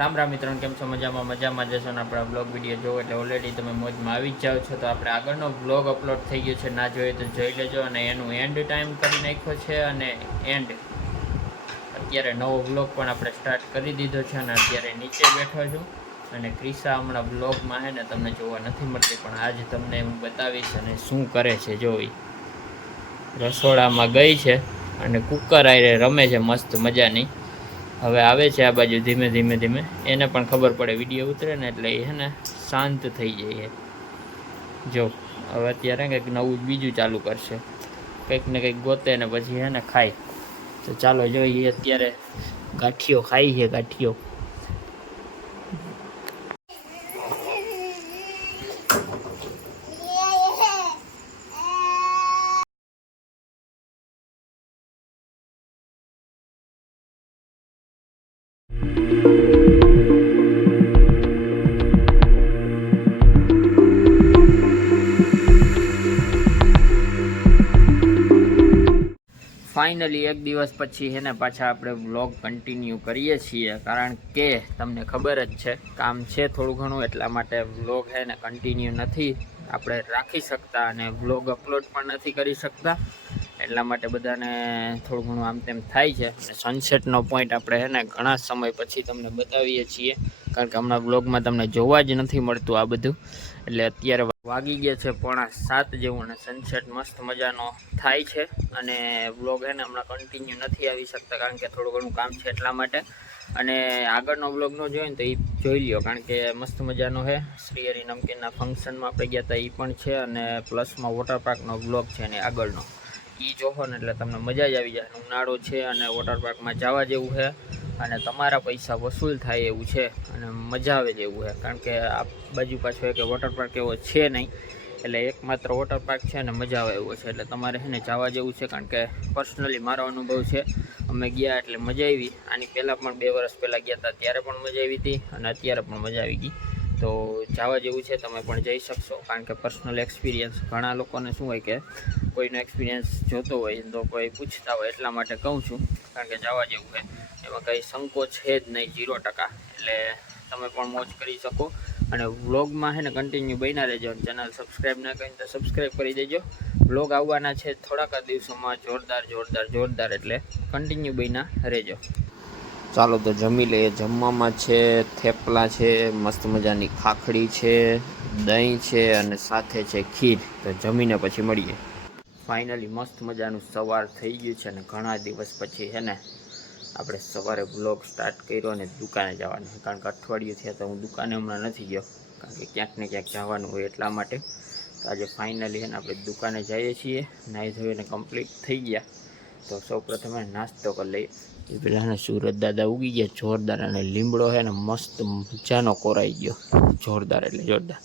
રામ રામ મિત્રો, કેમ છો? મજામાં જશો ને આપણા બ્લોગ વિડીયો જોવો એટલે ઓલરેડી તમે મોજમાં આવી જ જાઓ છો. તો આપણે આગળનો બ્લોગ અપલોડ થઈ ગયો છે, ના જોઈએ તો જોઈ લેજો. અને એનું એન્ડ ટાઈમ કરી નાખ્યો છે અને અત્યારે નવો બ્લોગ પણ આપણે સ્ટાર્ટ કરી દીધો છે. અને અત્યારે નીચે બેઠો છું અને ક્રિશા હમણાં બ્લોગમાં છે ને તમને જોવા નથી મળતી, પણ આજે તમને હું બતાવીશ અને શું કરે છે. જોઈ રસોડામાં ગઈ છે અને કુકર આરે રમે છે મસ્ત મજાની. હવે આવે છે આ બાજુ ધીમે ધીમે. એને પણ ખબર પડે વિડીયો ઉતરે ને એટલે એ છે ને શાંત થઈ જાય. જો હવે અત્યારે કંઈક નવું બીજું ચાલુ કરશે, કંઈક ને કંઈક ગોતે ને પછી છે ને ખાય. તો ચાલો જોઈએ, અત્યારે ગાંઠિયો ખાઈ છે. ગાંઠિયો ફાઇનલી એક દિવસ પછી છે ને પાછા આપણે વ્લોગ કન્ટિન્યુ કરીએ છીએ, કારણ કે તમને ખબર જ છે કામ છે થોડું ઘણું, એટલા માટે વ્લોગ છે ને કન્ટિન્યુ નથી આપણે રાખી શકતા અને વ્લોગ અપલોડ પણ નથી કરી શકતા. એટલા માટે બધાને થોડું ઘણું આમ તેમ થાય છે. અને સનસેટનો પોઈન્ટ આપણે છે ને ઘણા સમય પછી તમને બતાવીએ છીએ, કારણ કે હમણાં વ્લોગમાં તમને જોવા જ નથી મળતું આ બધું. એટલે અત્યારે વાગી ગયા છે 6:45 જેવું અને સનસેટ મસ્ત મજાનો થાય છે. અને વ્લોગ છે ને હમણાં કન્ટિન્યુ નથી આવી શકતા, કારણ કે થોડું ઘણું કામ છે એટલા માટે. અને આગળનો વ્લોગ ન જોયો ને તો એ જોઈ લ્યો, કારણ કે મસ્ત મજાનો છે. શ્રીહરી નમકીનના ફંક્શનમાં આપણે ગયા હતા એ પણ છે, અને પ્લસમાં વોટર પાર્કનો વ્લોગ છે ને આગળનો એ જોવો ને એટલે તમને મજા જ આવી જાય. ઉનાળો છે અને વોટર પાર્કમાં જવા જેવું છે અને તમારા પૈસા વસૂલ થાય એવું છે અને મજા આવે જેવું છે. કારણ કે આ બાજુ પાછો એક વોટર પાર્ક એવો છે નહીં, એટલે એકમાત્ર વોટર પાર્ક છે ને મજા આવે એવો છે. એટલે તમારે છે ને જવા જેવું છે, કારણ કે પર્સનલી મારો અનુભવ છે. અમે ગયા એટલે મજા આવી. આની પહેલાં પણ 2 વર્ષ પહેલાં ગયા હતા, ત્યારે પણ મજા આવી હતી અને અત્યારે પણ મજા આવી ગઈ. તો જવા જેવું છે, તમે પણ જઈ શકશો. કારણ કે પર્સનલ એક્સપિરિયન્સ ઘણા લોકોને શું હોય કે કોઈનો એક્સપિરિયન્સ જોતો હોય તો કોઈ પૂછતા હોય, એટલા માટે કહું છું. કારણ કે જવા જેવું છે, એમાં કંઈ સંકોચ છે જ નહીં, 0%. એટલે તમે પણ મોજ કરી શકો. અને વ્લોગમાં છે ને કન્ટિન્યુ બન્યા રહેજો. ચેનલ સબસ્ક્રાઈબ ના કરીને તો સબસ્ક્રાઈબ કરી દેજો. વ્લોગ આવવાના છે થોડાક દિવસોમાં જોરદાર, એટલે કન્ટિન્યુ બન્યા રહેજો. ચાલો તો જમી લઈએ. જમવામાં છે થેપલા છે, મસ્ત મજાની ખાખડી છે, દહીં છે અને સાથે છે ખીર. તો જમીને પછી મળીએ. ફાઇનલી મસ્ત મજાનું સવાર થઈ ગયું છે અને ઘણા દિવસ પછી છે ને આપણે સવારે બ્લોગ સ્ટાર્ટ કર્યો અને દુકાને જવાનું છે. કારણ કે અઠવાડિયું થયા તો હું દુકાને હમણાં નથી ગયો, કારણ કે ક્યાંક ને ક્યાંક જવાનું હોય એટલા માટે. તો આજે ફાઇનલી છે ને આપણે દુકાને જઈએ છીએ. નાહી ધોઈને કમ્પ્લીટ થઈ ગયા. તો સૌ પ્રથમ નાસ્તો કરી લઈએ. એ પેલા ને સુરત દાદા ઉગી ગયા જોરદાર, અને લીમડો છે ને મસ્ત મજાનો કોરાઈ ગયો, જોરદાર એટલે જોરદાર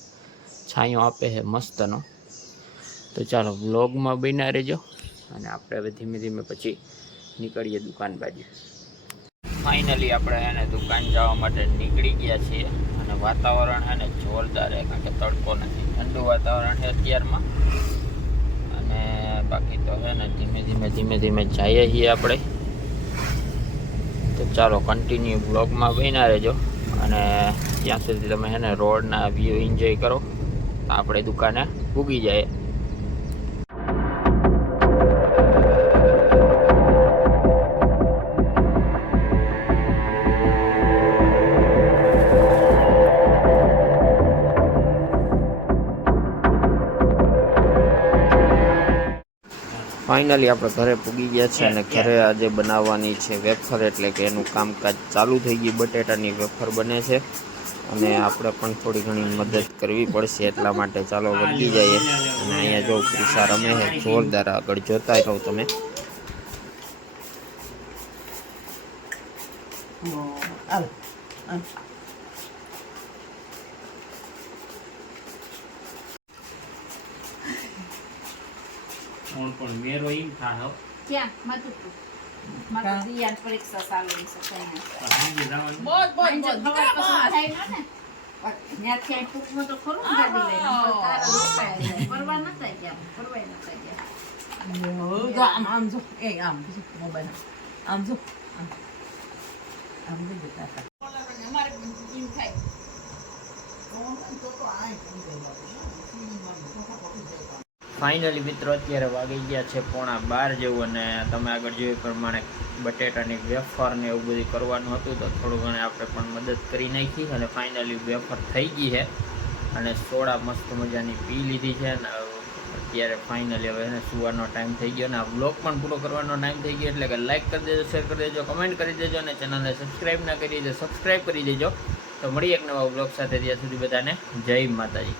છાંયો આપે છે મસ્તનો. તો ચાલો વ્લોગમાં બન્યા રહેજો અને આપણે હવે ધીમે ધીમે પછી નીકળીએ દુકાન બાજુ. ફાઇનલી આપણે એને દુકાન જવા માટે નીકળી ગયા છીએ. અને વાતાવરણ છે ને જોરદાર છે, કારણ કે તડકો નથી, ઠંડુ વાતાવરણ છે અત્યારમાં. અને બાકી તો છે ને ધીમે ધીમે જઈએ છીએ આપણે. તો ચાલો કન્ટિન્યુ બ્લોગમાં બન્યા રહેજો અને ત્યાં સુધી તમે છે ને રોડના વ્યૂ એન્જોય કરો. આપણે દુકાને પૂગી જાય. ફાઇનલી આપણે ઘરે પૂગી ગયા છે અને ઘરે આજે બનાવવાની છે વેફર, એટલે કે એનું કામકાજ ચાલુ થઈ ગયું. બટેટાની વેફર બને છે અને આપણે પણ થોડી ઘણી મદદ કરવી પડશે, એટલા માટે ચાલો વળગી જઈએ. અને અહીંયા જો ક્રિશા રમે છે જોરદાર, આગળ જોતા રહો તમે. પણ મેરો ઈમ થાહો ક્યાં મધુપુર મારા દિયાન પરીક્ષા ચાલુ છે કઈ બોલ ખબર થાય ને ન્યાથી આ ટૂંકમાં તો ખરું ગાડી લઈને તારા રોકાય પરવા નતા ગયા, પરવાય નતા ગયા. આમ જો એ આમ મોબાઈલ આમ જો આમ જો બેટા ફાઇનલી મિત્રો અત્યારે વાગી ગયા છે 11:15 જેવું, અને તમે આગળ જોયું પ્રમાણે બટેટાની વેફર ને એવું બધું કરવાનું હતું, તો થોડું ઘણું આપણે પણ મદદ કરી નાખી અને ફાઇનલી વેફર થઈ ગઈ છે અને સોડા મસ્ત મજાની પી લીધી છે. અને અત્યારે ફાઇનલી હવે એને સુવાનો ટાઈમ થઈ ગયો અને આ બ્લોગ પણ પૂરો કરવાનો ટાઈમ થઈ ગયો, એટલે કે લાઇક કરી દેજો, શેર કરી દેજો, કમેન્ટ કરી દેજો અને ચેનલને સબસ્ક્રાઈબ ના કરી દેજો સબસ્ક્રાઈબ કરી દેજો. તો મળીએ એક નવા બ્લોગ સાથે, ત્યાં સુધી બધાને જય માતાજી.